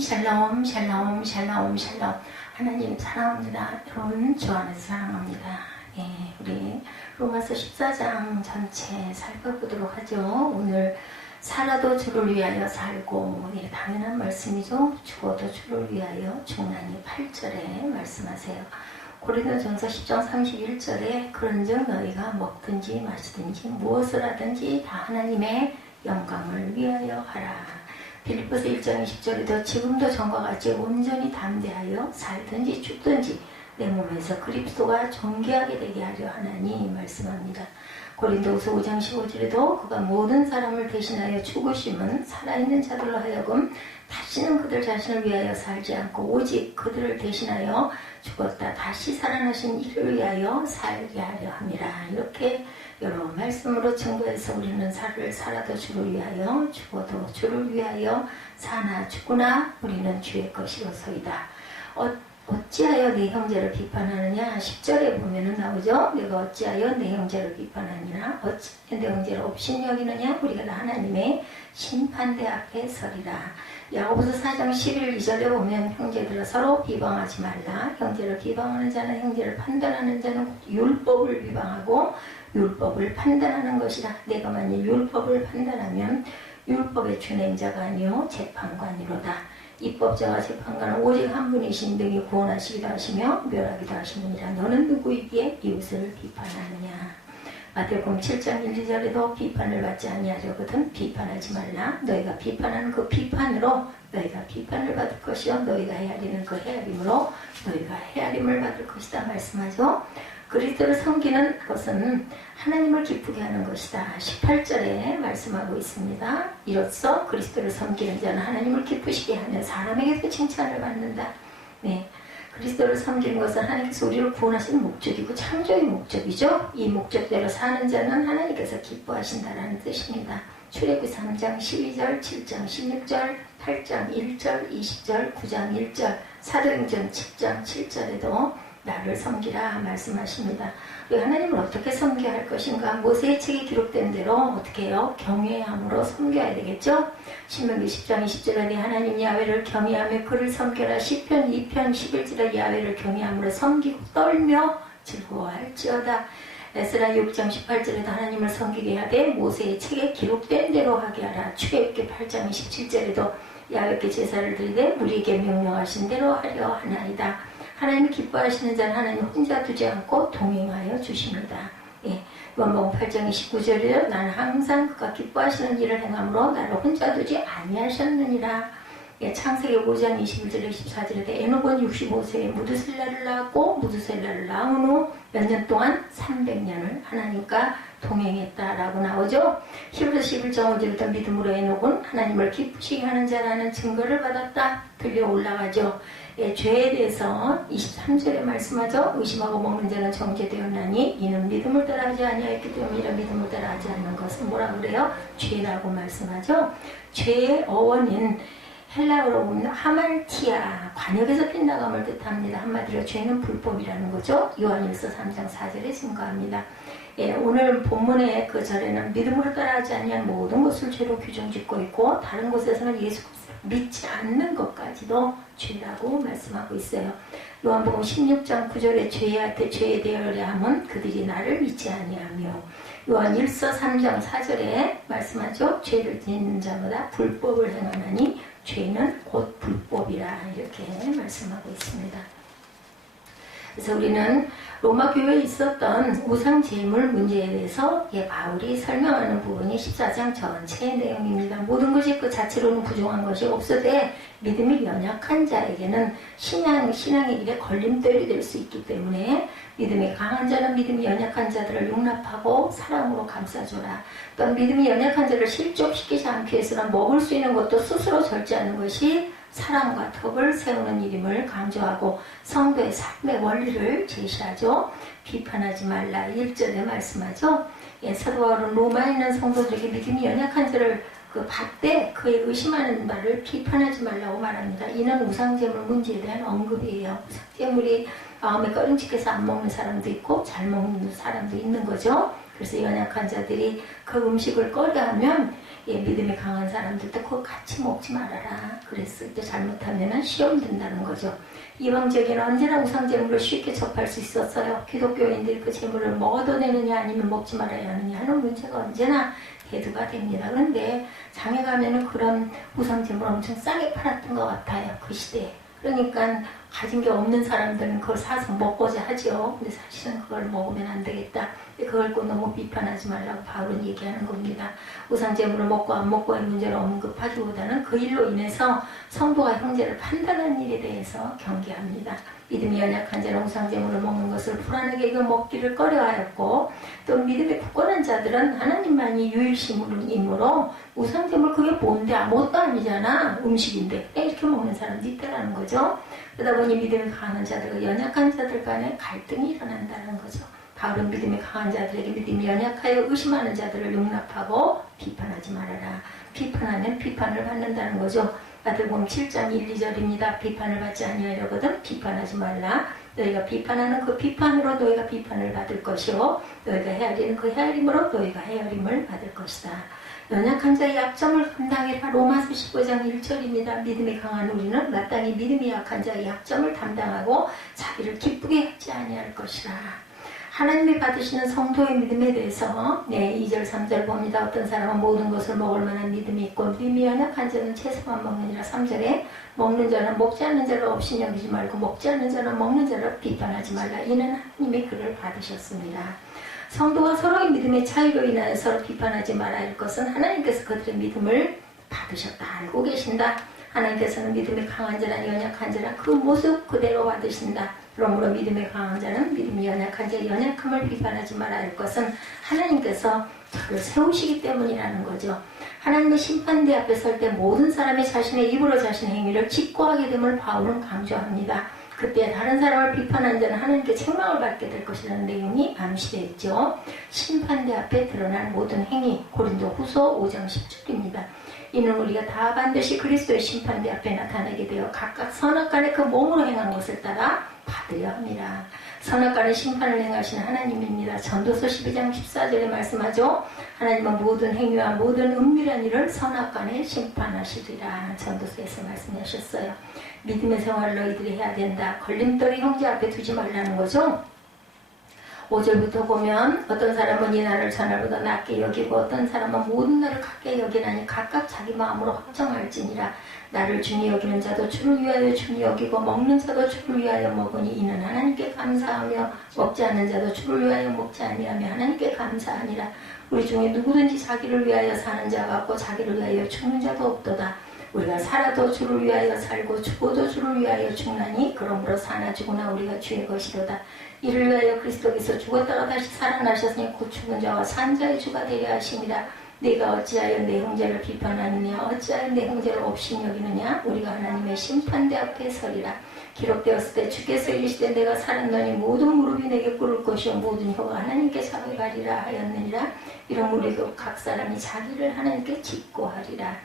샬롬 샬롬 샬롬 샬롬. 하나님 사랑합니다. 여러분 주 안에서 사랑합니다. 예, 우리 로마서 14장 전체 살펴보도록 하죠. 오늘 살아도 주를 위하여 살고, 예, 당연한 말씀이죠. 죽어도 주를 위하여 죽나니 8절에 말씀하세요. 고린도전서 10장 31절에 그런즉 너희가 먹든지 마시든지 무엇을 하든지 다 하나님의 영광을 위하여 하라. 빌립보서 1장 20절에도 지금도 전과 같이 온전히 담대하여 살든지 죽든지 내 몸에서 그리스도가 존귀하게 되게 하려 하나니 말씀합니다. 고린도후서 5장 15절에도 그가 모든 사람을 대신하여 죽으심은 살아있는 자들로 하여금 다시는 그들 자신을 위하여 살지 않고 오직 그들을 대신하여 죽었다 다시 살아나신 이를 위하여 살게 하려 함이라. 이렇게 여러 말씀으로 증거해서 우리는 살아도 주를 위하여 죽어도 주를 위하여 사나 죽으나 우리는 주의 것이로소이다. 어찌하여 내 형제를 비판하느냐? 10절에 보면은 나오죠. 내가 어찌하여 내 형제를 비판하느냐? 어찌하여 내 형제를 업신여기느냐? 우리가 다 하나님의 심판대 앞에 서리라. 야고보서 4장 11, 2절에 보면 형제들아 서로 비방하지 말라. 형제를 비방하는 자는 형제를 판단하는 자는 율법을 비방하고 율법을 판단하는 것이라. 내가 만일 율법을 판단하면 율법의 준행자가 아니요 재판관이로다. 입법자와 재판관은 오직 한 분이신 등이 구원하시기도 하시며 멸하기도 하시느니라. 너는 누구이기에 이웃을 비판하느냐. 마태복음 7장 1, 2절에도 비판을 받지 아니하려거든 비판하지 말라. 너희가 비판하는 그 비판으로 너희가 비판을 받을 것이요 너희가 헤아리는 그 헤아림으로 너희가 헤아림을 받을 것이다 말씀하죠. 그리스도를 섬기는 것은 하나님을 기쁘게 하는 것이다. 18절에 말씀하고 있습니다. 이로써 그리스도를 섬기는 자는 하나님을 기쁘시게 하며 사람에게도 칭찬을 받는다. 네, 그리스도를 섬기는 것은 하나님께서 우리를 구원하시는 목적이고 창조의 목적이죠. 이 목적대로 사는 자는 하나님께서 기뻐하신다라는 뜻입니다. 출애굽기 3장 12절, 7장 16절, 8장 1절, 20절, 9장 1절, 사도행전 7장 7절에도 나를 섬기라 말씀하십니다. 우리 하나님을 어떻게 섬겨야 할 것인가? 모세의 책에 기록된 대로 어떻게 해요? 경외함으로 섬겨야 되겠죠? 신명기 10장 20절에 네 하나님 야훼를 경외하며 그를 섬겨라. 시편 2편 11절에 야훼를 경외함으로 섬기고 떨며 즐거워할지어다. 에스라 6장 18절에도 하나님을 섬기게 하되 모세의 책에 기록된 대로 하게 하라. 출애굽기 8장 27절에도 야훼께 제사를 드리되 우리에게 명령하신 대로 하려 하나이다. 하나님이 기뻐하시는 자는 하나님 혼자 두지 않고 동행하여 주십니다. 예, 요한복음 8장 29절에 나는 항상 그가 기뻐하시는 일을 행함으로 나를 혼자 두지 아니하셨느니라. 예, 창세기 5장 21절 24절에 에녹은 65세에 무드셀라를 낳았고 무드셀라를 낳은 후 몇 년 동안 300년을 하나님과 동행했다라고 나오죠. 히브리서 11장 5절부터 믿음으로 에녹은 하나님을 기쁘시게 하는 자라는 증거를 받았다 들려 올라가죠. 예, 죄에 대해서 23절에 말씀하죠. 의심하고 먹는 자는 정죄되었나니 이는 믿음을 따라 하지 아니하였기 때문이라. 믿음을 따라 하지 않는 것은 뭐라 그래요? 죄라고 말씀하죠. 죄의 어원인 헬라어로 보면 하말티아, 관역에서 빗나감을 뜻합니다. 한마디로 죄는 불법이라는 거죠. 요한일서 3장 4절에 증거합니다. 예, 오늘 본문의 그 절에는 믿음을 따라하지 아니한 모든 것을 죄로 규정짓고 있고 다른 곳에서는 예수 믿지 않는 것까지도 죄라고 말씀하고 있어요. 요한복음 16장 9절에 죄에 대하려 함은 그들이 나를 믿지 아니하며 요한일서 3장 4절에 말씀하죠. 죄를 짓는 자마다 불법을 행하나니 죄는 곧 불법이라 이렇게 말씀하고 있습니다. 그래서 우리는 로마 교회에 있었던 우상 제물 문제에 대해서 바울이 설명하는 부분이 14장 전체의 내용입니다. 모든 것이 그 자체로는 부족한 것이 없으되 믿음이 연약한 자에게는 신앙의 길에 걸림돌이 될 수 있기 때문에 믿음이 강한 자는 믿음이 연약한 자들을 용납하고 사랑으로 감싸줘라. 또한 믿음이 연약한 자를 실족시키지 않기 위해서는 먹을 수 있는 것도 스스로 절제하는 것이 사랑과 덕을 세우는 일임을 강조하고 성도의 삶의 원리를 제시하죠. 비판하지 말라 1절에 말씀하죠. 예, 사도 바울은 로마에 있는 성도들에게 믿음이 연약한 자를 받되 그의 의심하는 말을 비판하지 말라고 말합니다. 이는 우상제물 문제에 대한 언급이에요. 우상제물이 마음에 꺼림칙해서 안 먹는 사람도 있고 잘 먹는 사람도 있는 거죠. 그래서 연약한 자들이 그 음식을 꺼려하면 믿음이 강한 사람들도 그거 같이 먹지 말아라. 그랬을 때 잘못하면 시험 든다는 거죠. 이방적인 언제나 우상제물을 쉽게 접할 수 있었어요. 기독교인들이 그 제물을 먹어도 되느냐 아니면 먹지 말아야 하느냐 하는 문제가 언제나 대두가 됩니다. 그런데 장에 가면은 그런 우상제물 엄청 싸게 팔았던 것 같아요. 그 시대에. 그러니까 가진 게 없는 사람들은 그걸 사서 먹고자 하죠. 근데 사실은 그걸 먹으면 안 되겠다. 그걸 꼭 너무 비판하지 말라고 바울은 얘기하는 겁니다. 우상제물을 먹고 안 먹고의 문제를 언급하기보다는 그 일로 인해서 성도가 형제를 판단하는 일에 대해서 경계합니다. 믿음이 연약한 자는 우상제물을 먹는 것을 불안하게 여겨 먹기를 꺼려하였고, 또 믿음이 굳건한 자들은 하나님만이 유일신이므로 우상제물 그게 뭔데 아무것도 아니잖아. 음식인데 이렇게 먹는 사람도 있다는 거죠. 그러다 보니 믿음이 강한 자들과 연약한 자들 간에 갈등이 일어난다는 거죠. 바울은 믿음이 강한 자들에게 믿음이 연약하여 의심하는 자들을 용납하고 비판하지 말아라. 비판하면 비판을 받는다는 거죠. 마태복음 7장 1, 2절입니다. 비판을 받지 아니하려거든 비판하지 말라. 너희가 비판하는 그 비판으로 너희가 비판을 받을 것이요 너희가 헤아리는 그 헤아림으로 너희가 헤아림을 받을 것이다. 연약한 자의 약점을 감당해라. 로마서 15장 1절입니다. 믿음이 강한 우리는 마땅히 믿음이 약한 자의 약점을 담당하고 자기를 기쁘게 하지 아니할 것이라. 하나님이 받으시는 성도의 믿음에 대해서 2절 3절 봅니다. 어떤 사람은 모든 것을 먹을 만한 믿음이 있고 믿음이 연약한 자는 채소만 먹느니라. 3절에 먹는 자는 먹지 않는 자를 없이 여기지 말고 먹지 않는 자는 먹는 자를 비판하지 말라. 이는 하나님이 그를 받으셨습니다. 성도가 서로의 믿음의 차이로 인하여 서로 비판하지 말아야 할 것은 하나님께서 그들의 믿음을 받으셨다. 알고 계신다. 하나님께서는 믿음이 강한 자나 연약한 자나 그 모습 그대로 받으신다. 그러므로 믿음이 강한 자는 믿음이 연약한 자의 연약함을 비판하지 말아야 할 것은 하나님께서 저를 세우시기 때문이라는 거죠. 하나님의 심판대 앞에 설 때 모든 사람이 자신의 입으로 자신의 행위를 직고하게 됨을 바울은 강조합니다. 그때 다른 사람을 비판한 자는 하나님께 책망을 받게 될 것이라는 내용이 암시되어 있죠. 심판대 앞에 드러난 모든 행위, 고린도후서 5장 10절입니다. 이는 우리가 다 반드시 그리스도의 심판대 앞에 나타나게 되어 각각 선악간에 그 몸으로 행한 것을 따라 받으려 합니다. 선악간에 심판을 행하시는 하나님입니다. 전도서 12장 14절에 말씀하죠. 하나님은 모든 행위와 모든 은밀한 일을 선악간에 심판하시리라. 전도서에서 말씀하셨어요. 믿음의 생활을 너희들이 해야 된다. 걸림돌이 형제 앞에 두지 말라는 거죠. 5절부터 보면 어떤 사람은 이 날을 전날보다 낮게 여기고 어떤 사람은 모든 날을 같게 여기나니 각각 자기 마음으로 확정할지니라. 나를 중히 여기는 자도 주를 위하여 중히 여기고 먹는 자도 주를 위하여 먹으니 이는 하나님께 감사하며 먹지 않는 자도 주를 위하여 먹지 아니하며 하나님께 감사하니라. 우리 중에 누구든지 자기를 위하여 사는 자가 없고 자기를 위하여 죽는 자도 없도다. 우리가 살아도 주를 위하여 살고 죽어도 주를 위하여 죽나니 그러므로 사나 죽으나 우리가 주의 것이로다. 이를 위하여 그리스도께서 죽었다가 다시 살아나셨으니 곧 죽은 자와 산 자의 주가 되려 하심이라. 네가 어찌하여 내 형제를 비판하느냐 어찌하여 내 형제를 업신 여기느냐. 우리가 하나님의 심판대 앞에 서리라. 기록되었을 때 주께서 이르시되 내가 살았노니 모든 무릎이 내게 꿇을 것이요 모든 혀가 하나님께 자백하리라 하였느니라. 이런 우리 각 사람이 자기를 하나님께 직고하리라.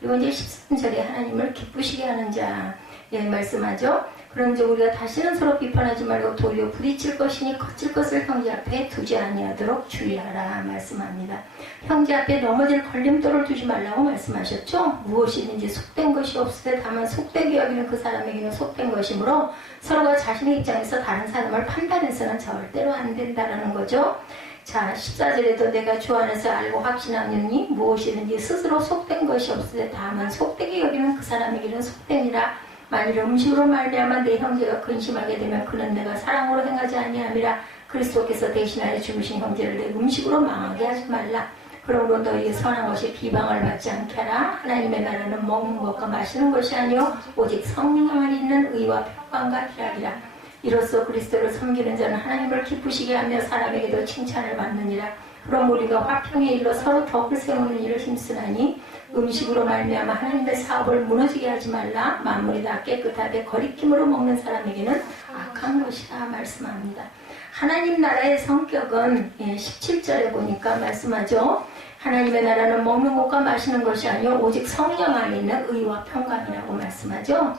그리고 이제 13절에 하나님을 기쁘시게 하는 자 말씀하죠. 그럼 이제 우리가 다시는 서로 비판하지 말고 도리어 부딪힐 것이니 거칠 것을 형제 앞에 두지 아니하도록 주의하라 말씀합니다. 형제 앞에 넘어질 걸림돌을 두지 말라고 말씀하셨죠. 무엇이든지 속된 것이 없을 때 다만 속되게 여기는 그 사람에게는 속된 것이므로 서로가 자신의 입장에서 다른 사람을 판단해서는 절대로 안 된다는 거죠. 자, 14절에도 내가 주 안에서 알고 확신하느니 무엇이든지 스스로 속된 것이 없을 때 다만 속되게 여기는 그 사람에게는 속되니라. 만일 음식으로 말미암아 내 형제가 근심하게 되면 그는 내가 사랑으로 행하지 아니함이라. 그리스도께서 대신하여 죽으신 형제를 내 음식으로 망하게 하지 말라. 그러므로 너희의 선한 것이 비방을 받지 않게 하라. 하나님의 나라는 먹는 것과 마시는 것이 아니요 오직 성령 안에 있는 의와 평강과 희락이라. 이로써 그리스도를 섬기는 자는 하나님을 기쁘시게 하며 사람에게도 칭찬을 받느니라. 그럼 우리가 화평의 일로 서로 덕을 세우는 일을 힘쓰나니 음식으로 말미암아 하나님의 사업을 무너지게 하지 말라. 만물이 다 깨끗하되 거리낌으로 먹는 사람에게는 악한 것이라 말씀합니다. 하나님 나라의 성격은 17절에 보니까 말씀하죠. 하나님의 나라는 먹는 것과 마시는 것이 아니요 오직 성령 안에 있는 의와 평강이라고 말씀하죠.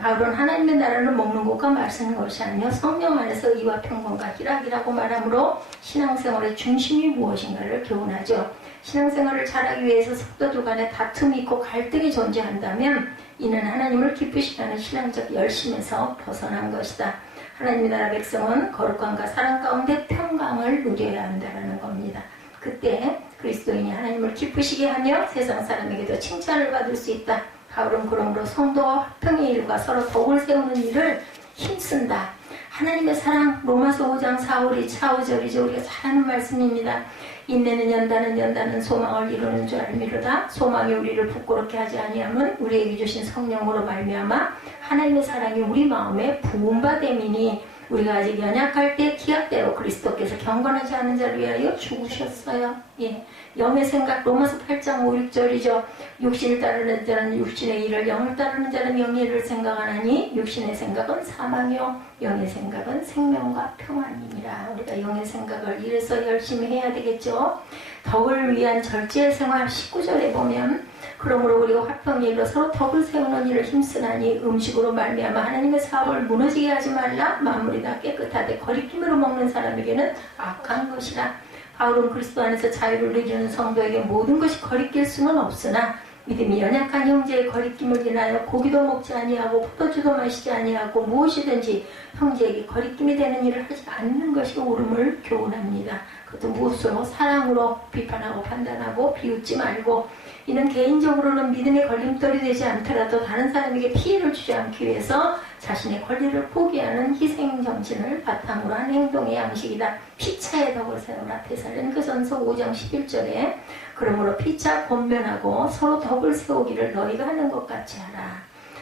바울은 하나님의 나라는 먹는 것과 마시는 것이 아니요 성령 안에서 의와 평강과 희락이라고 말하므로 신앙생활의 중심이 무엇인가를 교훈하죠. 신앙생활을 잘하기 위해서 성도들 간에 다툼이 있고 갈등이 존재한다면 이는 하나님을 기쁘시게 하는 신앙적 열심에서 벗어난 것이다. 하나님의 나라 백성은 거룩함과 사랑 가운데 평강을 누려야 한다는 겁니다. 그때 그리스도인이 하나님을 기쁘시게 하며 세상 사람에게도 칭찬을 받을 수 있다. 바울은 그러므로 성도와 화평의 일과 서로 덕을 세우는 일을 힘쓴다. 하나님의 사랑, 로마서 5장 4절이죠. 우리가 잘 아는 말씀입니다. 인내는 연다는 소망을 이루는 줄 알미로다. 소망이 우리를 부끄럽게 하지 아니함은 우리에게 주신 성령으로 말미암아 하나님의 사랑이 우리 마음에 부음받음이니 우리가 아직 연약할 때 기약대로 그리스도께서 경건하지 않은 자를 위하여 죽으셨어요. 예. 영의 생각, 로마서 8장 5, 6절이죠. 육신을 따르는 자는 육신의 일을, 영을 따르는 자는 영의 일을 생각하나니 육신의 생각은 사망이요 영의 생각은 생명과 평안이니라. 우리가 영의 생각을 이래서 열심히 해야 되겠죠. 덕을 위한 절제 생활 19절에 보면 그러므로 우리가 화평의 일로 서로 덕을 세우는 일을 힘쓰나니 음식으로 말미암아 하나님의 사업을 무너지게 하지 말라. 만물이 다 깨끗하되 거리낌으로 먹는 사람에게는 악한 것이라. 바울은 그리스도 안에서 자유를 누리는 성도에게 모든 것이 거리낄 수는 없으나 믿음이 연약한 형제의 거리낌을 인하여 고기도 먹지 아니하고 포도주도 마시지 아니하고 무엇이든지 형제에게 거리낌이 되는 일을 하지 않는 것이 옳음을 교훈합니다. 그것도 무엇으로? 사랑으로 비판하고 판단하고 비웃지 말고, 이는 개인적으로는 믿음의 걸림돌이 되지 않더라도 다른 사람에게 피해를 주지 않기 위해서 자신의 권리를 포기하는 희생정신을 바탕으로 한 행동의 양식이다. 피차의 덕을 세우라. 데살로니가전서 5장 11절에 그러므로 피차 권면하고 서로 덕을 세우기를 너희가 하는 것 같이 하라.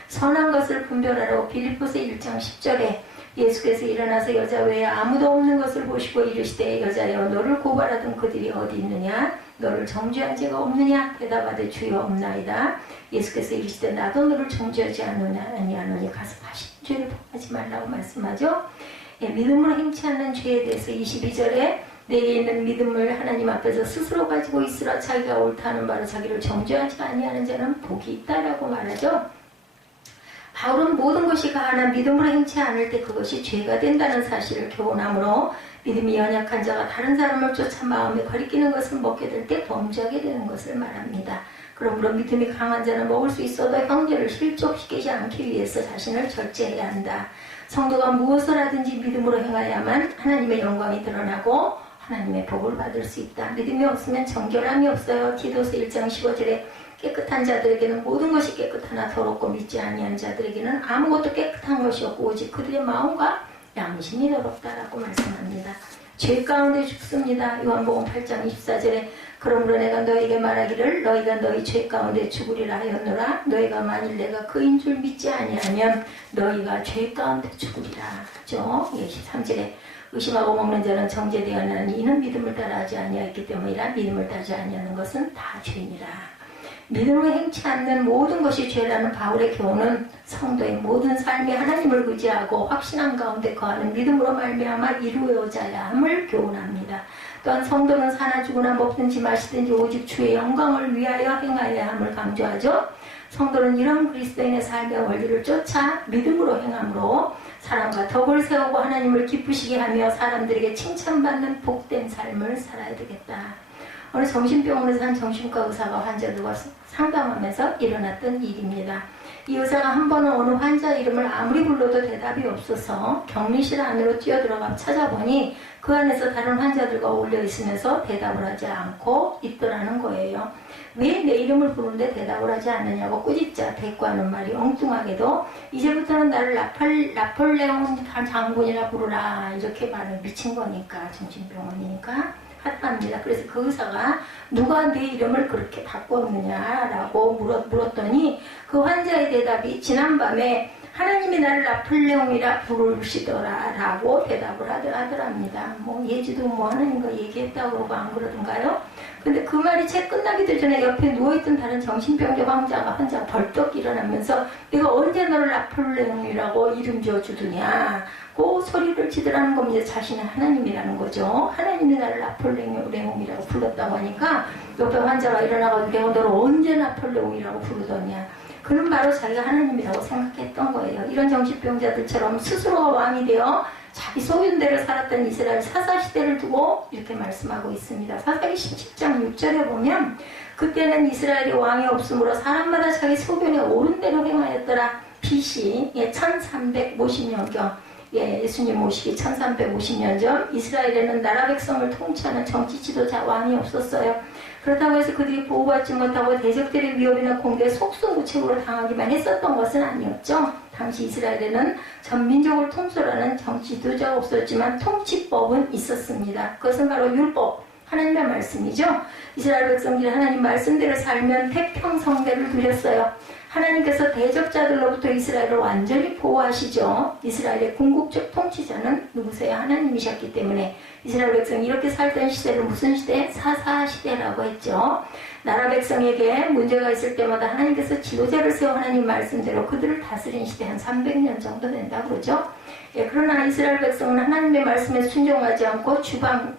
선한 것을 분별하라고 빌립보서 1장 10절에 예수께서 일어나서 여자 외에 아무도 없는 것을 보시고 이르시되 여자여 너를 고발하던 그들이 어디 있느냐? 너를 정죄한 죄가 없느냐? 대답하되 주여 없나이다. 예수께서 이르시되 나도 너를 정죄하지 아니하노니 가서 다시 죄를 범하지 말라고 말씀하죠. 예, 믿음으로 행치 않는 죄에 대해서 22절에 내게 있는 믿음을 하나님 앞에서 스스로 가지고 있으라. 자기가 옳다는 바로 자기를 정죄하지 아니하는 자는 복이 있다라고 말하죠. 바울은 모든 것이 가하나 믿음으로 행치 않을 때 그것이 죄가 된다는 사실을 교훈하므로 믿음이 연약한 자가 다른 사람을 쫓아 마음에 거리끼는 것을 먹게 될 때 범죄하게 되는 것을 말합니다. 그러므로 믿음이 강한 자는 먹을 수 있어도 형제를 실족시키지 않기 위해서 자신을 절제해야 한다. 성도가 무엇을 하든지 믿음으로 행하야만 하나님의 영광이 드러나고 하나님의 복을 받을 수 있다. 믿음이 없으면 정결함이 없어요. 디도서 1장 15절에 깨끗한 자들에게는 모든 것이 깨끗하나 더럽고 믿지 아니한 자들에게는 아무것도 깨끗한 것이 없고 오직 그들의 마음과 양심이 더럽다라고 말씀합니다. 죄 가운데 죽습니다. 요한복음 8장 24절에 그러므로 내가 너에게 말하기를 너희가 너희 죄 가운데 죽으리라 하였노라. 너희가 만일 내가 그인 줄 믿지 아니하면 너희가 죄 가운데 죽으리라. 그죠? 23절에 의심하고 먹는 자는 정죄되었나니 이는 믿음을 따라하지 아니하였기 때문이라. 믿음을 따르지 아니하는 것은 다 죄니라. 믿음으로 행치 않는 모든 것이 죄라는 바울의 교훈은 성도의 모든 삶이 하나님을 의지하고 확신한 가운데 거하는 믿음으로 말미암아 이루어져야 함을 교훈합니다. 또한 성도는 사나 죽으나 먹든지 마시든지 오직 주의 영광을 위하여 행하여야 함을 강조하죠. 성도는 이런 그리스도인의 삶의 원리를 쫓아 믿음으로 행함으로 사랑과 덕을 세우고 하나님을 기쁘시게 하며 사람들에게 칭찬받는 복된 삶을 살아야 되겠다. 어느 정신병원에서 한 정신과 의사가 환자들과 상담하면서 일어났던 일입니다. 이 의사가 한 번은 어느 환자 이름을 아무리 불러도 대답이 없어서 격리실 안으로 뛰어들어가 찾아보니 그 안에서 다른 환자들과 어울려 있으면서 대답을 하지 않고 있더라는 거예요. 왜 내 이름을 부르는데 대답을 하지 않느냐고 꾸짖자 대꾸하는 말이 엉뚱하게도 이제부터는 나를 나폴레옹 장군이라 부르라 이렇게 말을 미친 거니까 정신병원이니까 합니다. 그래서 그 의사가 누가 내 이름을 그렇게 바꿨느냐라고 물었더니 그 환자의 대답이 지난밤에 하나님이 나를 나폴레옹이라 부르시더라라고 대답을 하더랍니다. 뭐 예지도 뭐 하나님과 얘기했다고 그러고 안 그러던가요? 근데 그 말이 채 끝나기도 전에 옆에 누워있던 다른 정신병자 환자가 벌떡 일어나면서 내가 언제 너를 나폴레옹이라고 이름 지어주더냐 그 소리를 지더라는 겁니다. 자신은 하나님이라는 거죠. 하나님이 나를 나폴레옹이라고 불렀다고 하니까 옆에 환자가 일어나가지고 내가 너를 언제 나폴레옹이라고 부르더냐. 그는 바로 자기가 하나님이라고 생각했던 거예요. 이런 정신병자들처럼 스스로가 왕이 되어 자기 소윤대로 살았던 이스라엘 사사시대를 두고 이렇게 말씀하고 있습니다. 사사기 17장 6절에 보면 그때는 이스라엘이 왕이 없으므로 사람마다 자기 소견에 옳은 대로 행하였더라. BC 1350년경 예수님 오시기 1350년 전 이스라엘에는 나라 백성을 통치하는 정치 지도자 왕이 없었어요. 그렇다고 해서 그들이 보호받지 못하고 대적들의 위협이나 공격에 속수무책으로 당하기만 했었던 것은 아니었죠. 당시 이스라엘에는 전민족을 통솔하는 정치 지도자가 없었지만 통치법은 있었습니다. 그것은 바로 율법, 하나님의 말씀이죠. 이스라엘 백성들이 하나님 말씀대로 살면 태평성대를 누렸어요. 하나님께서 대적자들로부터 이스라엘을 완전히 보호하시죠. 이스라엘의 궁극적 통치자는 누구세요? 하나님이셨기 때문에 이스라엘 백성이 이렇게 살던 시대를 무슨 시대? 사사시대라고 했죠. 나라 백성에게 문제가 있을 때마다 하나님께서 지도자를 세워 하나님 말씀대로 그들을 다스린 시대 한 300년 정도 된다고 그러죠. 그러나 이스라엘 백성은 하나님의 말씀에 순종하지 않고 주변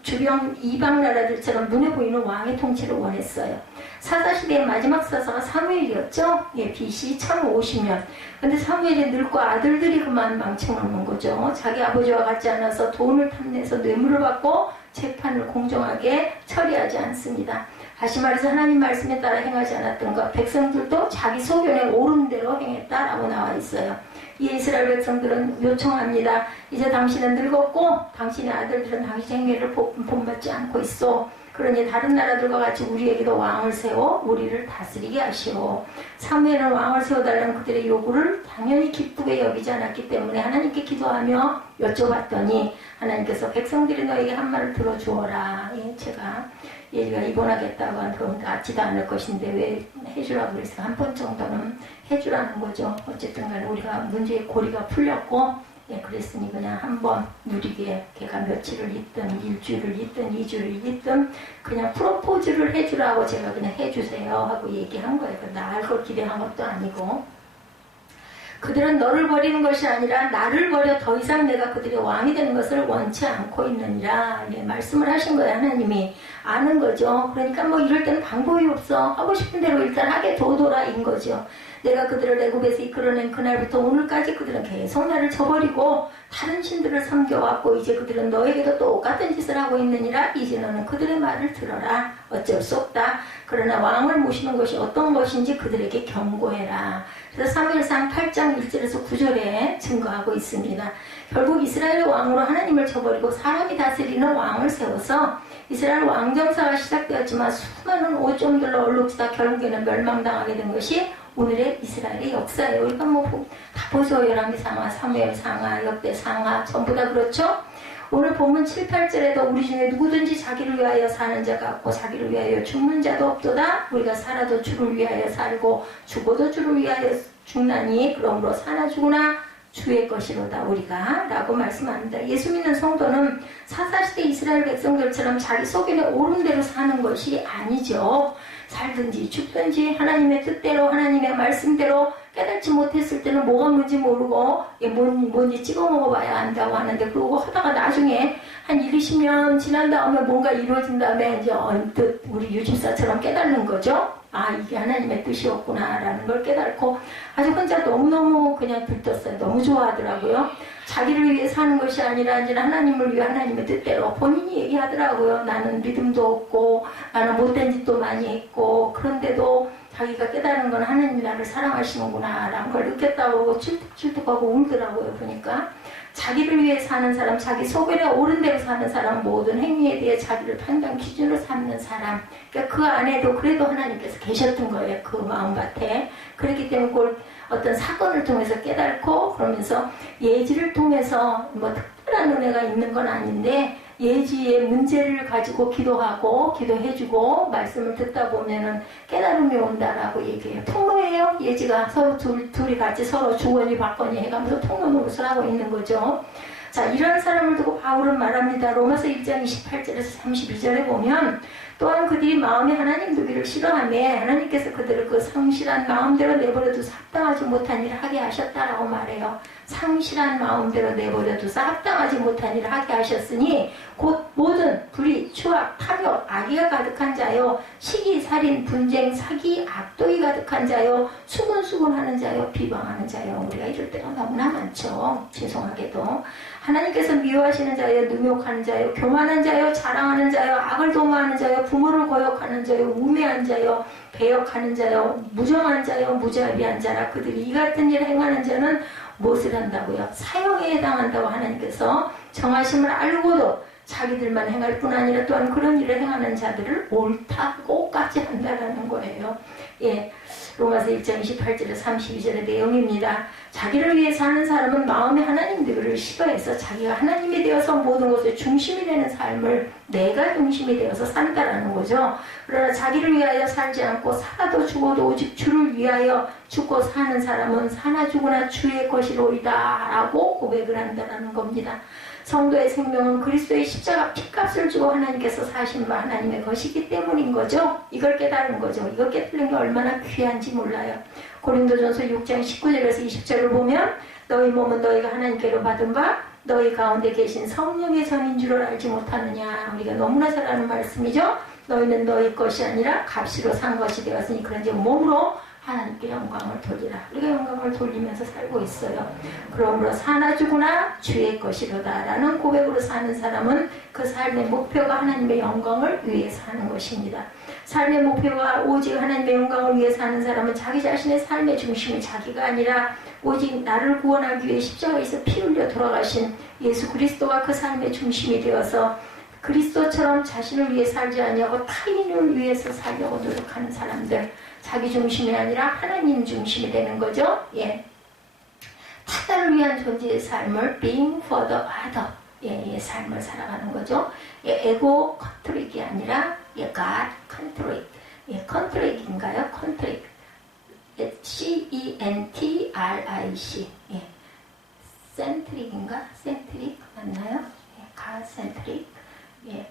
이방 나라들처럼 눈에 보이는 왕의 통치를 원했어요. 사사시대의 마지막 사사가 사무엘이었죠. BC 1050년. 근데 사무엘이 늙고 아들들이 그만 망쳐놓는 거죠. 자기 아버지와 같지 않아서 돈을 탐내서 뇌물을 받고 재판을 공정하게 처리하지 않습니다. 다시 말해서 하나님 말씀에 따라 행하지 않았던 것, 백성들도 자기 소견에 옳은 대로 행했다라고 나와 있어요. 이 이스라엘 백성들은 요청합니다. 이제 당신은 늙었고 당신의 아들들은 당신 행위를 본받지 않고 있어. 그러니 다른 나라들과 같이 우리에게도 왕을 세워 우리를 다스리게 하시오. 사무엘은 왕을 세워달라는 그들의 요구를 당연히 기쁘게 여기지 않았기 때문에 하나님께 기도하며 여쭤봤더니 하나님께서 백성들이 너에게 한 말을 들어주어라. 제가 얘가 입원하겠다고 하면 낫지도 않을 것인데 왜 해주라고 그래서 한 번 정도는 해주라는 거죠. 어쨌든 간에 우리가 문제의 고리가 풀렸고 그랬으니 그냥 한번 누리게 걔가 며칠을 있든 일주일을 있든 2주를 있든 그냥 프로포즈를 해주라고 제가 그냥 해주세요 하고 얘기한 거예요. 나을 걸 기대한 것도 아니고 그들은 너를 버리는 것이 아니라 나를 버려 더 이상 내가 그들의 왕이 되는 것을 원치 않고 있느니라 말씀을 하신 거예요. 하나님이 아는 거죠. 그러니까 뭐 이럴 때는 방법이 없어. 하고 싶은 대로 일단 하게 둬둬라인 거죠. 내가 그들을 애굽에서 이끌어낸 그날부터 오늘까지 그들은 계속 나를 저버리고 다른 신들을 섬겨왔고 이제 그들은 너에게도 똑같은 짓을 하고 있느니라. 이제 너는 그들의 말을 들어라. 어쩔 수 없다. 그러나 왕을 모시는 것이 어떤 것인지 그들에게 경고해라. 그래서 사무엘상 8장 1절에서 9절에 증거하고 있습니다. 결국 이스라엘의 왕으로 하나님을 저버리고 사람이 다스리는 왕을 세워서 이스라엘 왕정사가 시작되었지만 수많은 오점들로 얼룩지다 결국에는 멸망당하게 된 것이 오늘의 이스라엘의 역사예요. 우리가 뭐 다 보죠. 열왕기상하, 사무엘상하, 역대상하 전부 다 그렇죠. 오늘 본문 7, 8절에도 우리 중에 누구든지 자기를 위하여 사는 자가 없고 자기를 위하여 죽는 자도 없도다. 우리가 살아도 주를 위하여 살고 죽어도 주를 위하여 죽나니 그러므로 사나 죽으나 주의 것이로다 우리가 라고 말씀합니다. 예수 믿는 성도는 사사시대 이스라엘 백성들처럼 자기 소견에 옳은 대로 사는 것이 아니죠. 살든지 죽든지 하나님의 뜻대로 하나님의 말씀대로 깨닫지 못했을 때는 뭐가 뭔지 모르고 뭔지 찍어 먹어봐야 안다고 하는데 그러고 하다가 나중에 한 20년 지난 다음에 뭔가 이루어진 다음에 이제 언뜻 우리 유집사처럼 깨닫는 거죠. 아 이게 하나님의 뜻이었구나 라는 걸 깨닫고 아주 혼자 너무너무 그냥 들떴어요. 너무 좋아하더라고요. 자기를 위해 사는 것이 아니라 이제 하나님을 위해 하나님의 뜻대로 본인이 얘기하더라고요. 나는 믿음도 없고 나는 못된 짓도 많이 했고 그런데도 자기가 깨달은 건 하나님이 나를 사랑하시는구나 라는 걸 느꼈다고 칠뚝칠뚝하고 울더라고요. 보니까 자기를 위해 사는 사람, 자기 소견에 옳은 대로 사는 사람, 모든 행위에 대해 자기를 판단 기준으로 삼는 사람, 그러니까 그 안에도 그래도 하나님께서 계셨던 거예요. 그 마음밭에. 그렇기 때문에 그걸 어떤 사건을 통해서 깨닫고 그러면서 예지를 통해서 뭐 특별한 은혜가 있는 건 아닌데 예지의 문제를 가지고 기도하고 기도해주고 말씀을 듣다 보면은 깨달음이 온다라고 얘기해요. 통로예요. 예지가 서로 둘이 같이 서로 주거니 받거니 해가면서 통로 노릇을 하고 있는 거죠. 자, 이런 사람을 두고 바울은 말합니다. 로마서 1장 28절에서 32절에 보면 또한 그들이 마음에 하나님 두기를 싫어하며 하나님께서 그들을 그 상실한 마음대로 내버려두사 합당하지 못한 일을 하게 하셨다라고 말해요. 상실한 마음대로 내버려두사 합당하지 못한 일을 하게 하셨으니 곧 모든 불의, 추악, 탐욕, 악의가 가득한 자요, 시기, 살인, 분쟁, 사기, 악독이 가득한 자요, 수군수군하는 자요, 비방하는 자요. 우리가 이럴 때가 너무나 많죠. 죄송하게도. 하나님께서 미워하시는 자요, 능욕하는 자요, 교만한 자요, 자랑하는 자요, 악을 도모하는 자요, 부모를 거역하는 자요, 우매한 자요, 배역하는 자요, 무정한 자요, 무자비한 자라. 그들이 이 같은 일을 행하는 자는 무엇을 한다고요? 사형에 해당한다고 하나님께서 정하심을 알고도 자기들만 행할 뿐 아니라 또한 그런 일을 행하는 자들을 옳다고까지 한다라는 거예요. 예, 로마서 1장 28절에 32절의 내용입니다. 자기를 위해 사는 사람은 마음에 하나님들을 싫어해서 자기가 하나님이 되어서 모든 것의 중심이 되는 삶을 내가 중심이 되어서 산다라는 거죠. 그러나 자기를 위하여 살지 않고 살아도 죽어도 오직 주를 위하여 죽고 사는 사람은 사나 죽으나 주의 것이로이다 라고 고백을 한다라는 겁니다. 성도의 생명은 그리스도의 십자가 피값을 주고 하나님께서 사신 바 하나님의 것이기 때문인 거죠. 이걸 깨달은 거죠. 이걸 깨달은 게 얼마나 귀한지 몰라요. 고린도전서 6장 19절에서 20절을 보면 너희 몸은 너희가 하나님께로 받은 바 너희 가운데 계신 성령의 전인 줄을 알지 못하느냐. 우리가 너무나 잘 아는 말씀이죠. 너희는 너희 것이 아니라 값으로 산 것이 되었으니 그런지 몸으로 하나님께 영광을 돌리라. 우리가 영광을 돌리면서 살고 있어요. 그러므로 사나 죽으나 주의 것이로다 라는 고백으로 사는 사람은 그 삶의 목표가 하나님의 영광을 위해 사는 것입니다. 삶의 목표가 오직 하나님의 영광을 위해 사는 사람은 자기 자신의 삶의 중심이 자기가 아니라 오직 나를 구원하기 위해 십자가에서 피 흘려 돌아가신 예수 그리스도가 그 삶의 중심이 되어서 그리스도처럼 자신을 위해 살지 아니하고 타인을 위해서 살려고 노력하는 사람들, 자기 중심이 아니라 하나님 중심이 되는 거죠. 예. 타자를 위한 존재의 삶을 being for the other, 예, 삶을 살아가는 거죠. 예, 에고 컨트릭이 아니라 예, God 컨트릭. 예, 컨트릭인가요? 컨트릭. 예, C-E-N-T-R-I-C. 예. 센트릭인가? 센트릭 맞나요? 예, God 센트릭. 예,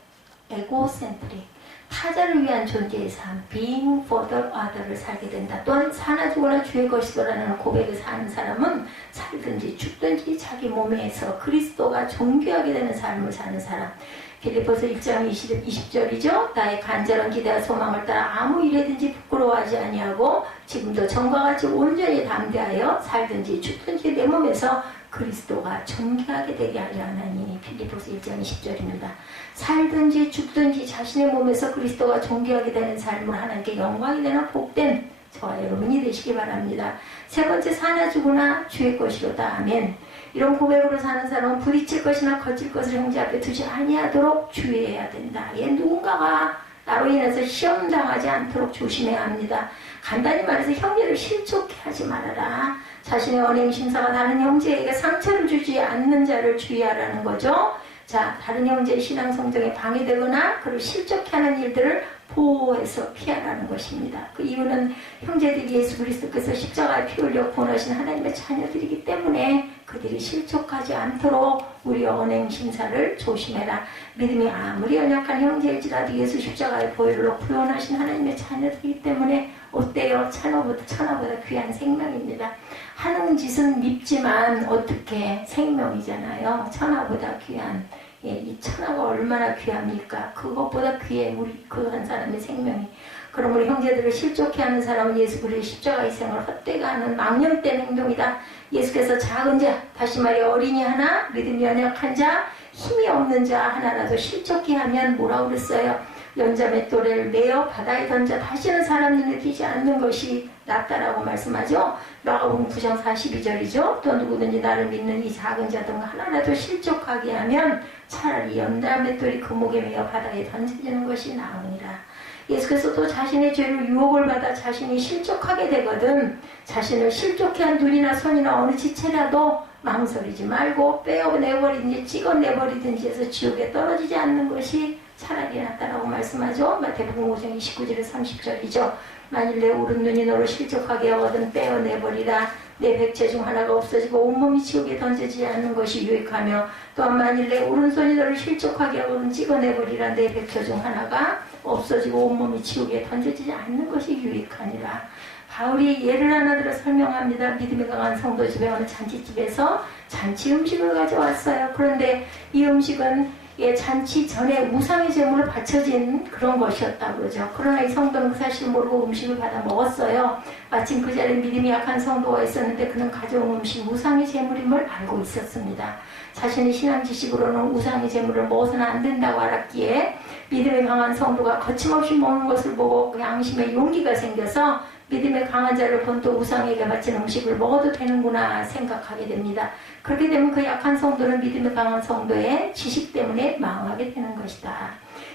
에고센트릭. 타자를 위한 존재의 삶, being for the other를 살게 된다. 또한 사나 죽으나 주의 것이더라는 고백을 사는 사람은 살든지 죽든지 자기 몸에서 그리스도가 존귀하게 되는 삶을 사는 사람. 빌립보서 1장 20절이죠. 나의 간절한 기대와 소망을 따라 아무 일에든지 부끄러워하지 아니하고 지금도 전과 같이 온전히 담대하여 살든지 죽든지 내 몸에서 그리스도가 존귀하게 되게 하려 하나니. 빌립보서 1장 20절입니다. 살든지 죽든지 자신의 몸에서 그리스도가 존귀하게 되는 삶을 하나님께 영광이 되는 복된 저와 여러분이 되시기 바랍니다. 세 번째, 사나 죽으나 주의 것이로다. 아멘. 이런 고백으로 사는 사람은 부딪힐 것이나 거칠 것을 형제 앞에 두지 아니하도록 주의해야 된다. 예, 누군가가 나로 인해서 시험당하지 않도록 조심해야 합니다. 간단히 말해서 형제를 실족해 하지 말아라. 자신의 언행 심사가 다른 형제에게 상처를 주지 않는 자를 주의하라는 거죠. 자, 다른 형제의 신앙 성장에 방해되거나 그를 실족해 하는 일들을 보호해서 피하라는 것입니다. 그 이유는 형제들이 예수 그리스도께서 십자가에 피 흘려 구원하신 하나님의 자녀들이기 때문에 그들이 실족하지 않도록 우리 언행 심사를 조심해라. 믿음이 아무리 연약한 형제일지라도 예수 십자가의 보혈로 구원하신 하나님의 자녀들이기 때문에 어때요? 천하보다 귀한 생명입니다. 하는 짓은 밉지만 어떻게 생명이잖아요. 천하보다 귀한. 예, 이 천하가 얼마나 귀합니까? 그것보다 귀해 우리 그 한 사람의 생명이. 그럼 우리 형제들을 실족해 하는 사람은 예수 그리스도의 십자가 희생을 헛되게 하는 망령된 행동이다. 예수께서 작은 자, 다시 말해 어린이 하나, 믿음이 연약한 자, 힘이 없는 자 하나라도 실족해 하면 뭐라고 그랬어요? 연자 맷돌을 메어 바다에 던져 다시는 사람 눈에 띄지 않는 것이 낫다라고 말씀하죠. 마가복음 9장 42절이죠. 또 누구든지 나를 믿는 이 작은 자등 하나라도 실족하게 하면 차라리 연자 맷돌이 그 목에 메어 바다에 던져지는 것이 나으니라. 예수께서 또 자신의 죄로 유혹을 받아 자신이 실족하게 되거든 자신을 실족해 한 눈이나 손이나 어느 지체라도 망설이지 말고 빼어내버리든지 찍어내버리든지 해서 지옥에 떨어지지 않는 것이 차라리 낫다라고 말씀하죠. 마태복음 5장 29절에 30절이죠. 만일 내 오른 눈이 너를 실족하게 하거든 빼어내버리라. 내 백체 중 하나가 없어지고 온몸이 지옥에 던져지지 않는 것이 유익하며 또한 만일 내 오른손이 너를 실족하게 하고는 찍어내버리라. 내 백체 중 하나가 없어지고 온몸이 지옥에 던져지지 않는 것이 유익하니라. 바울이 예를 하나 들어 설명합니다. 믿음이 강한 성도 집에 어느 잔치집에서 잔치 음식을 가져왔어요. 그런데 이 음식은 잔치 전에 우상의 제물을 바쳐진 그런 것이었다고 그러죠. 그러나 이 성도는 그 사실을 모르고 음식을 받아 먹었어요. 마침 그 자리에 믿음이 약한 성도가 있었는데 그는 가져온 음식 우상의 제물임을 알고 있었습니다. 자신의 신앙 지식으로는 우상의 제물을 먹어서는 안 된다고 알았기에 믿음이 강한 성도가 거침없이 먹는 것을 보고 그 양심에 용기가 생겨서 믿음의 강한 자를 본또 우상에게 바친 음식을 먹어도 되는구나 생각하게 됩니다. 그렇게 되면 그 약한 성도는 믿음의 강한 성도의 지식 때문에 망하게 되는 것이다.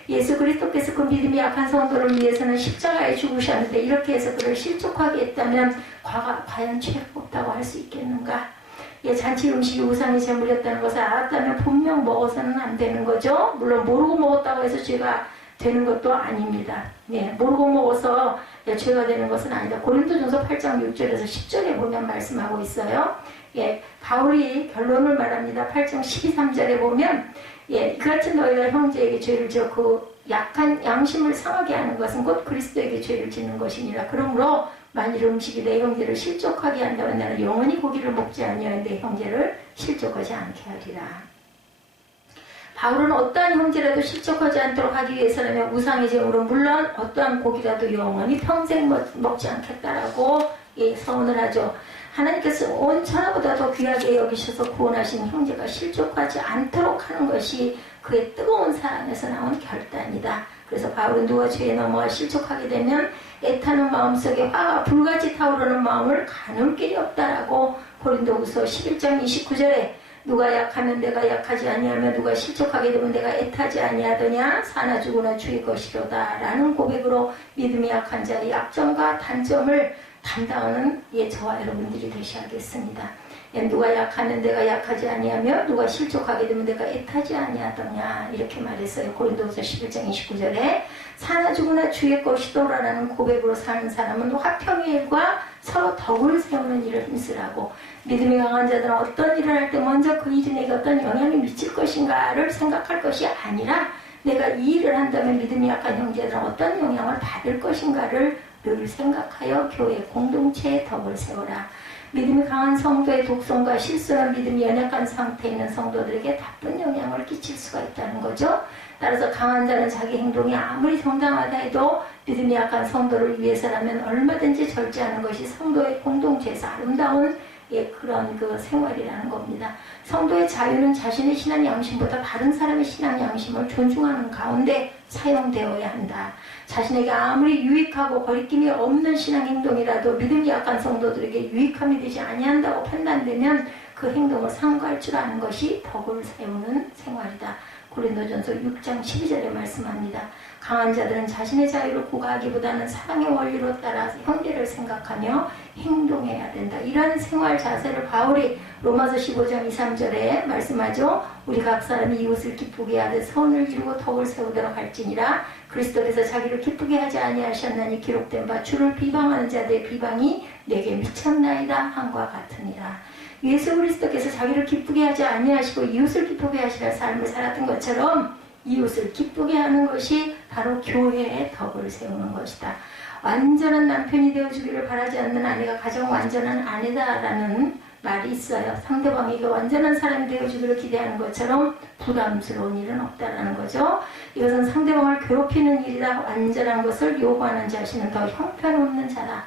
예수 그리스도께서 그 믿음이 약한 성도를 위해서는 십자가에 죽으셨는데 이렇게 해서 그를 실족하게 했다면 과연 죄가 없다고 할 수 있겠는가? 잔치 음식이 우상의 제물이었다는 것을 알았다면 분명 먹어서는 안 되는 거죠. 물론 모르고 먹었다고 해서 죄가 되는 것도 아닙니다. 모르고 먹어서 죄가 되는 것은 아니다. 고린도전서 8장 6절에서 10절에 보면 말씀하고 있어요. 바울이 결론을 말합니다. 8장 12~13절에 보면 이같이 너희가 형제에게 죄를 지어 그 약한 양심을 상하게 하는 것은 곧 그리스도에게 죄를 짓는 것이니라. 그러므로 만일 음식이 내 형제를 실족하게 한다면 나는 영원히 고기를 먹지 아니하여 내 형제를 실족하지 않게 하리라. 바울은 어떠한 형제라도 실족하지 않도록 하기 위해서라면 우상의 제물은 물론 어떠한 고기라도 영원히 평생 먹지 않겠다라고 서원을 하죠. 하나님께서 온 천하보다 더 귀하게 여기셔서 구원하신 형제가 실족하지 않도록 하는 것이 그의 뜨거운 사랑에서 나온 결단이다. 그래서 바울은 누가 죄에 넘어가 실족하게 되면 애타는 마음속에 화가 불같이 타오르는 마음을 가눌 길이 없다라고 고린도후서 11장 29절에 누가 약하면 내가 약하지 아니하며 누가 실족하게 되면 내가 애타지 아니하더냐 사나 죽으나 주의 것이로다 라는 고백으로 믿음이 약한 자의 약점과 단점을 담당하는 저와 여러분들이 되셔야겠습니다. 누가 약하면 내가 약하지 아니하며 누가 실족하게 되면 내가 애타지 아니하더냐 이렇게 말했어요. 고린도후서 11장 29절에 사나 죽으나 주의 것이도라는 고백으로 사는 사람은 화평의 일과 서로 덕을 세우는 일을 힘쓰라고 믿음이 강한 자들은 어떤 일을 할 때 먼저 그 일이 내게 어떤 영향을 미칠 것인가를 생각할 것이 아니라 내가 이 일을 한다면 믿음이 약한 형제들은 어떤 영향을 받을 것인가를 늘 생각하여 교회 공동체의 덕을 세워라. 믿음이 강한 성도의 독성과 실수한 믿음이 연약한 상태에 있는 성도들에게 나쁜 영향을 끼칠 수가 있다는 거죠. 따라서 강한 자는 자기 행동이 아무리 정당하다 해도 믿음이 약한 성도를 위해서라면 얼마든지 절제하는 것이 성도의 공동체에서 아름다운 그런 생활이라는 겁니다. 성도의 자유는 자신의 신앙 양심보다 다른 사람의 신앙 양심을 존중하는 가운데 사용되어야 한다. 자신에게 아무리 유익하고 거리낌이 없는 신앙 행동이라도 믿음이 약한 성도들에게 유익함이 되지 아니한다고 판단되면 그 행동을 삼가할 줄 아는 것이 덕을 세우는 생활이다. 고린도전서 6장 12절에 말씀합니다. 강한 자들은 자신의 자유를 구가하기보다는 사랑의 원리로 따라 형제를 생각하며 행동해야 된다. 이런 생활 자세를 바울이 로마서 15장 2~3절에 말씀하죠. 우리 각 사람이 이웃을 기쁘게 하듯 선을 이루고 덕을 세우도록 할지니라. 그리스도께서 자기를 기쁘게 하지 아니하셨나니 기록된 바 주를 비방하는 자들의 비방이 내게 미쳤나이다 함과 같으니라. 예수 그리스도께서 자기를 기쁘게 하지 아니하시고 이웃을 기쁘게 하시라 삶을 살았던 것처럼 이웃을 기쁘게 하는 것이 바로 교회의 덕을 세우는 것이다. 완전한 남편이 되어주기를 바라지 않는 아내가 가장 완전한 아내다라는 말이 있어요. 상대방에게 완전한 사람이 되어주기를 기대하는 것처럼 부담스러운 일은 없다라는 거죠. 이것은 상대방을 괴롭히는 일이다. 완전한 것을 요구하는 자신은 더 형편없는 자다.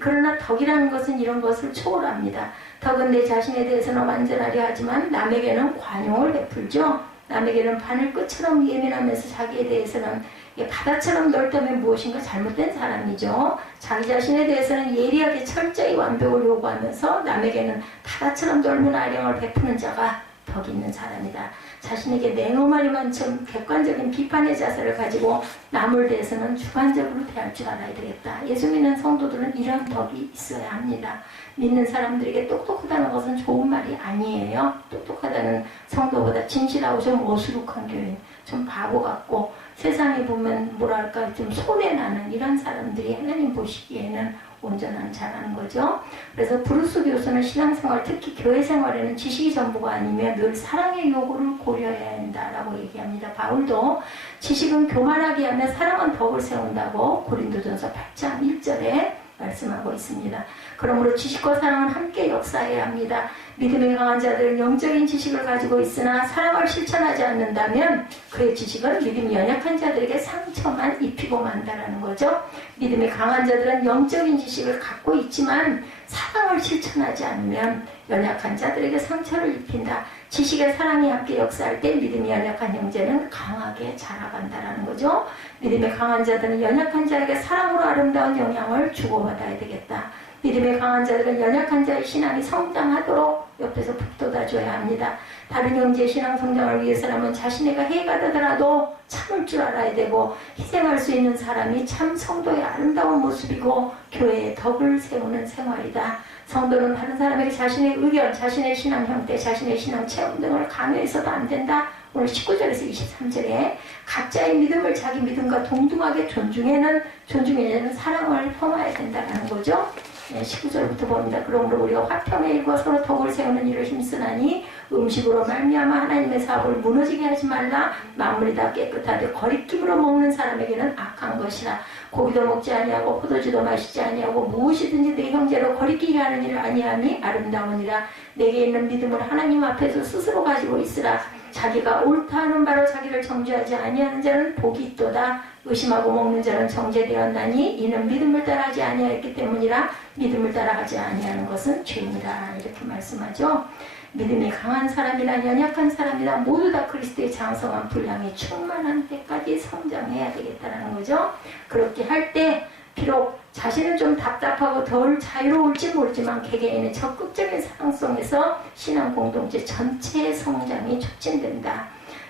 그러나 덕이라는 것은 이런 것을 초월합니다. 덕은 내 자신에 대해서는 완전하려 하지만 남에게는 관용을 베풀죠. 남에게는 바늘 끝처럼 예민하면서 자기에 대해서는 바다처럼 넓다면 무엇인가 잘못된 사람이죠. 자기 자신에 대해서는 예리하게 철저히 완벽을 요구하면서 남에게는 바다처럼 넓은 아령을 베푸는 자가 덕 있는 사람이다. 자신에게 냉엄하리만큼 객관적인 비판의 자세를 가지고 남을 대해서는 주관적으로 대할 줄 알아야 되겠다. 예수 믿는 성도들은 이런 덕이 있어야 합니다. 믿는 사람들에게 똑똑하다는 것은 좋은 말이 아니에요. 똑똑하다는 성도보다 진실하고 좀 어수룩한 교인, 좀 바보 같고 세상에 보면 뭐랄까 좀 손해나는 이런 사람들이 하나님 보시기에는 온전한 자라는 거죠. 그래서 브루스 교수는 신앙생활, 특히 교회생활에는 지식이 전부가 아니며 늘 사랑의 요구를 고려해야 한다라고 얘기합니다. 바울도 지식은 교만하게 하며 사랑은 덕을 세운다고 고린도전서 8장 1절에 말씀하고 있습니다. 그러므로 지식과 사랑은 함께 역사해야 합니다. 믿음이 강한 자들은 영적인 지식을 가지고 있으나 사랑을 실천하지 않는다면 그의 지식은 믿음이 연약한 자들에게 상처만 입히고 만다라는 거죠. 믿음이 강한 자들은 영적인 지식을 갖고 있지만 사랑을 실천하지 않으면 연약한 자들에게 상처를 입힌다. 지식의 사랑이 함께 역사할 때 믿음이 연약한 형제는 강하게 자라간다라는 거죠. 믿음이 강한 자들은 연약한 자에게 사랑으로 아름다운 영향을 주고받아야 되겠다. 믿음이 강한 자들은 연약한 자의 신앙이 성장하도록 옆에서 북돋아줘야 합니다. 다른 형제의 신앙 성장을 위해서라면 자신에게 해가 되더라도 참을 줄 알아야 되고 희생할 수 있는 사람이 참 성도의 아름다운 모습이고 교회의 덕을 세우는 생활이다. 성도는 다른 사람에게 자신의 의견, 자신의 신앙 형태, 자신의 신앙 체험 등을 강요해서도 안 된다. 오늘 19절에서 23절에 각자의 믿음을 자기 믿음과 동등하게 존중해내는 사랑을 품어야 된다는 거죠. 19절부터 봅니다. 그러므로 우리가 화평의 일과 서로 덕을 세우는 일을 힘쓰나니 음식으로 말미암아 하나님의 사업을 무너지게 하지 말라. 만물이 다 깨끗하되 거리낌으로 먹는 사람에게는 악한 것이라. 고기도 먹지 아니하고 포도주도 마시지 아니하고 무엇이든지 내 형제로 거리끼게 하는 일을 아니함이 아름다우니라. 내게 있는 믿음을 하나님 앞에서 스스로 가지고 있으라. 자기가 옳다 하는 바로 자기를 정죄하지 아니하는 자는 복이 있도다. 의심하고 먹는 자는 정죄되었나니 이는 믿음을 따라하지 아니하였기 때문이라. 믿음을 따라하지 아니하는 것은 죄니라. 이렇게 말씀하죠. 믿음이 강한 사람이나 연약한 사람이나 모두 다 그리스도의 장성한 분량이 충만한 때까지 성장해야 되겠다는 거죠. 그렇게 할 때 비록 자신은 좀 답답하고 덜 자유로울지 모르지만 개개인의 적극적인 사랑 속에서 신앙 공동체 전체의 성장이 촉진된다.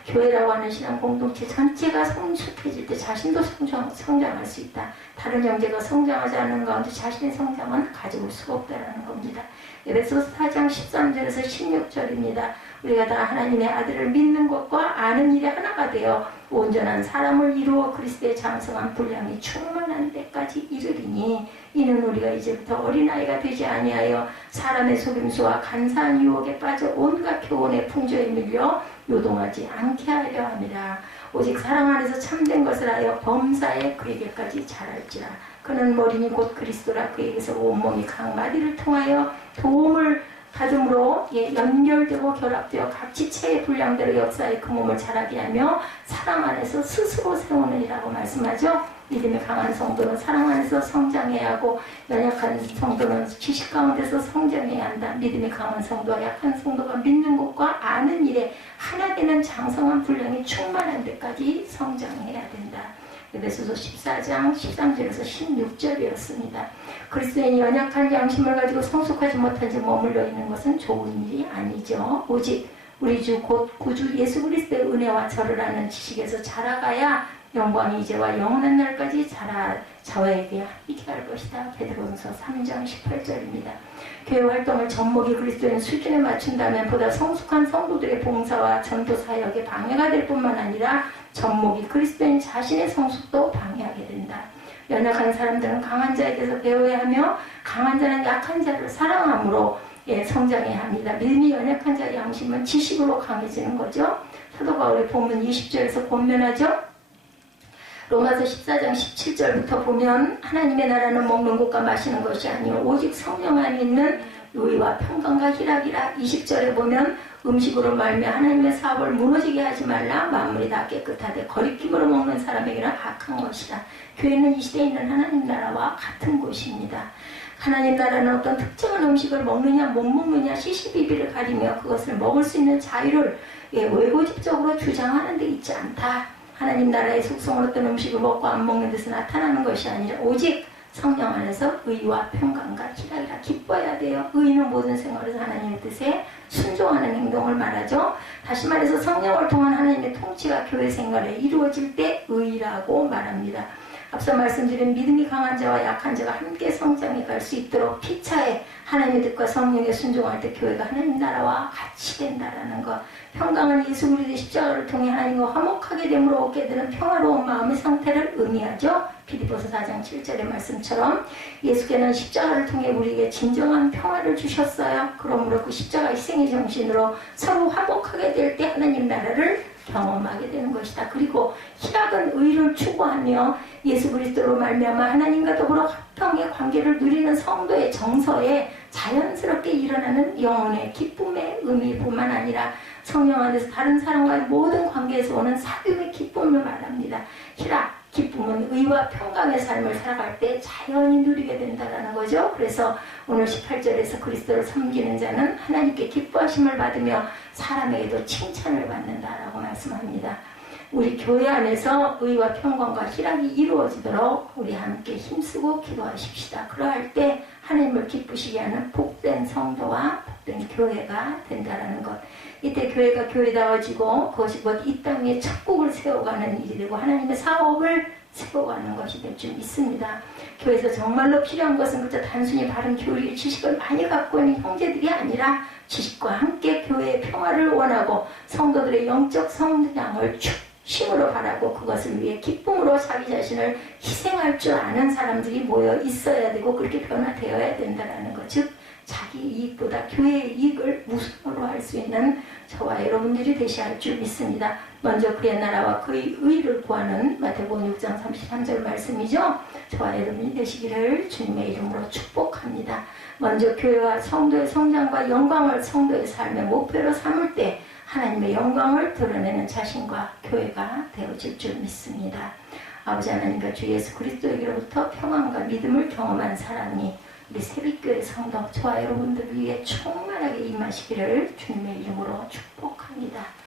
교회라고 하는 신앙 공동체 전체가 성숙해질 때 자신도 성장할 수 있다. 다른 형제가 성장하지 않는 가운데 자신의 성장은 가지고 수 없다는 겁니다. 에베소서 4장 13절에서 16절입니다. 우리가 다 하나님의 아들을 믿는 것과 아는 일에 하나가 되어 온전한 사람을 이루어 그리스도의 장성한 분량이 충만한 데까지 이르리니 이는 우리가 이제부터 어린아이가 되지 아니하여 사람의 속임수와 간사한 유혹에 빠져 온갖 교훈의 풍조에 밀려 요동하지 않게 하려 함이라. 오직 사랑 안에서 참된 것을 하여 범사에 그에게까지 자랄지라. 그는 머리니 곧 그리스도라. 그에게서 온몸이 각 마디를 통하여 도움을 받음으로 연결되고 결합되어 각 지체의 분량대로 역사의 그 몸을 자라게 하며 사랑 안에서 스스로 세우느니라고 말씀하죠. 믿음이 강한 성도는 사랑 안에서 성장해야 하고 연약한 성도는 지식 가운데서 성장해야 한다. 믿음이 강한 성도와 약한 성도가 믿는 것과 아는 일에 하나 되는 장성한 분량이 충만한 데까지 성장해야 된다. 에베소서 14장 13절에서 16절이었습니다. 그리스도인이 연약한 양심을 가지고 성숙하지 못한 채 머물러 있는 것은 좋은 일이 아니죠. 오직 우리 주 곧 구주 예수 그리스도의 은혜와 저를 아는 지식에서 자라가야 영광이 이제와 영원한 날까지 저에게 함께 할 것이다. 베드로전서 3장 18절입니다. 교회 활동을 젖먹이 그리스도인 수준에 맞춘다면 보다 성숙한 성도들의 봉사와 전도 사역에 방해가 될 뿐만 아니라 젖먹이 그리스도인 자신의 성숙도 방해하게 된다. 연약한 사람들은 강한 자에게서 배워야 하며 강한 자는 약한 자를 사랑함으로 성장해야 합니다. 믿음이 연약한 자의 양심은 지식으로 강해지는 거죠. 사도 바울의 본문 20절에서 권면하죠. 로마서 14장 17절부터 보면 하나님의 나라는 먹는 것과 마시는 것이 아니요 오직 성령 안에 있는 의와 평강과 희락이라. 20절에 보면 음식으로 말미암아 하나님의 사업을 무너지게 하지 말라. 만물이 다 깨끗하되 거리낌으로 먹는 사람에게는 악한 것이라. 교회는 이 시대에 있는 하나님 나라와 같은 곳입니다. 하나님 나라는 어떤 특정한 음식을 먹느냐 못 먹느냐 시시비비를 가리며 그것을 먹을 수 있는 자유를 외고집적으로 주장하는 데 있지 않다. 하나님 나라의 속성은 어떤 음식을 먹고 안 먹는 데서 나타나는 것이 아니라 오직 성령 안에서 의와 평강과 희락이라. 기뻐해야 돼요. 의는 모든 생활에서 하나님의 뜻에 순종하는 행동을 말하죠. 다시 말해서 성령을 통한 하나님의 통치가 교회 생활에 이루어질 때 의라고 말합니다. 앞서 말씀드린 믿음이 강한 자와 약한 자가 함께 성장해 갈 수 있도록 피차에 하나님의 뜻과 성령에 순종할 때 교회가 하나님 나라와 같이 된다라는 것. 평강은 예수 그리스도의 십자가를 통해 하나님과 화목하게 됨으로 얻게 되는 평화로운 마음의 상태를 의미하죠. 빌립보서 4장 7절의 말씀처럼 예수께는 십자가를 통해 우리에게 진정한 평화를 주셨어요. 그러므로 그 십자가 희생의 정신으로 서로 화목하게 될 때 하나님 나라를 경험하게 되는 것이다. 그리고 희락은 의를 추구하며 예수 그리스도로 말미암아 하나님과 더불어 화평의 관계를 누리는 성도의 정서에 자연스럽게 일어나는 영혼의 기쁨의 의미뿐만 아니라 성령 안에서 다른 사람과의 모든 관계에서 오는 사귐의 기쁨을 말합니다. 희락, 기쁨은 의와 평강의 삶을 살아갈 때 자연히 누리게 된다는 거죠. 그래서 오늘 18절에서 그리스도를 섬기는 자는 하나님께 기뻐하심을 받으며 사람에게도 칭찬을 받는다라고 말씀합니다. 우리 교회 안에서 의와 평강과 희락이 이루어지도록 우리 함께 힘쓰고 기도하십시다. 그러할 때 하나님을 기쁘시게 하는 복된 성도와 복된 교회가 된다는 것. 이때 교회가 교회다워지고 그것이 곧 이 땅에 천국을 세워가는 일이 되고 하나님의 사업을 세워가는 것이 될 줄 믿습니다. 교회에서 정말로 필요한 것은 그저 단순히 바른 교리 지식을 많이 갖고 있는 형제들이 아니라 지식과 함께 교회의 평화를 원하고 성도들의 영적 성장을 힘으로 바라고 그것을 위해 기쁨으로 자기 자신을 희생할 줄 아는 사람들이 모여 있어야 되고 그렇게 변화되어야 된다는 것. 즉 자기 이익보다 교회의 이익을 우선으로 할 수 있는 저와 여러분들이 되셔야 할 줄 믿습니다. 먼저 그의 나라와 그의 의를 구하는 마태복음 6장 33절 말씀이죠. 저와 여러분이 되시기를 주님의 이름으로 축복합니다. 먼저 교회와 성도의 성장과 영광을 성도의 삶의 목표로 삼을 때 하나님의 영광을 드러내는 자신과 교회가 되어질 줄 믿습니다. 아버지 하나님과 주 예수 그리스도에게로부터 평안과 믿음을 경험한 사랑이 우리 새벽교회 성도 저와 여러분들 위해 충만하게 임하시기를 주님의 이름으로 축복합니다.